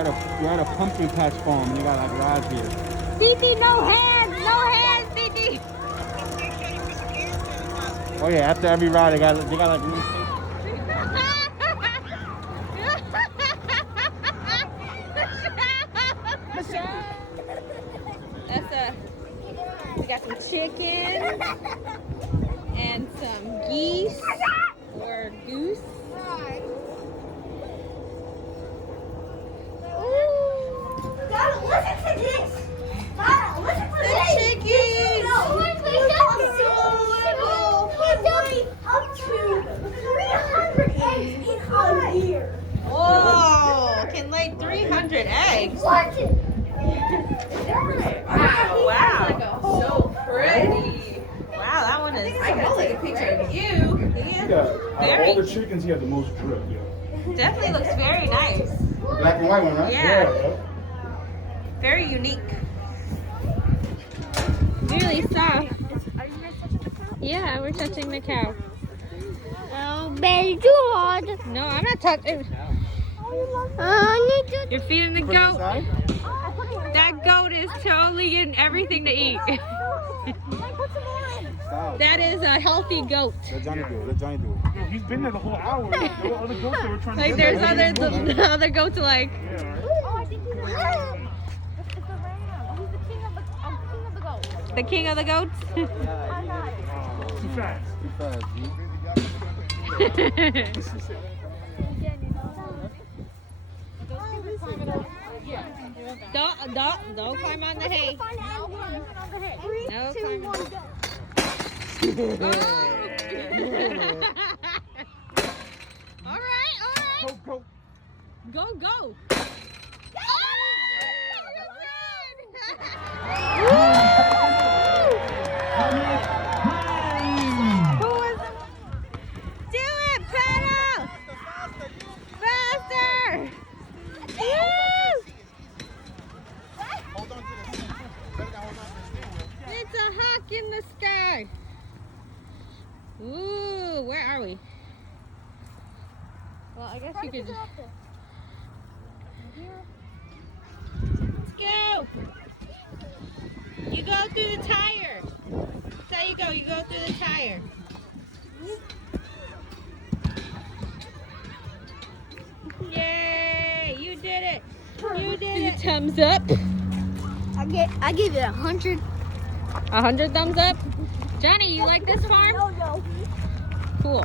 We're at a pumpkin patch farm and they got like rides here. Titi, no hands, Titi. Oh yeah, after every ride they got like little things. We got some chicken and some geese or goose. Dad, listen to this. Dad, listen to this. Chickies. No, up to 300 eggs in a year. Whoa, can lay 300 eggs. What? Wow. So pretty. Wow, that one is. I gotta take a picture of you. Yeah, out of all the chickens, he had the most drip. Yeah. Definitely looks very nice. Black and white one, right? Yeah. Very unique. Really soft. Yeah, we're touching the cow. Oh, baby, too hard. No, I'm not touching. You're feeding the goat. That goat is totally getting everything to eat. That is a healthy goat. Let Johnny do it. Let Johnny do it. Yo, he's been there the whole hour. There were other goats that were trying to Like get there's there. the other goats are like. Yeah, right. Oh, I think he's the ram. It's the ram. He's the king of the goats. The king of the goats? Too fast. Too fast, G. Don't climb on the hay. No climbing. All right. Go. Go. Do it, pedal! Faster! Woo! It's a hawk in the sky. Ooh, where are we? Well, I guess you could just... Let's go! You go through the tire. That's how you go. You go through the tire. Yay! You did it! You did it! Thumbs up. I give it 100. 100 thumbs up. Johnny, you like this farm? No. Cool.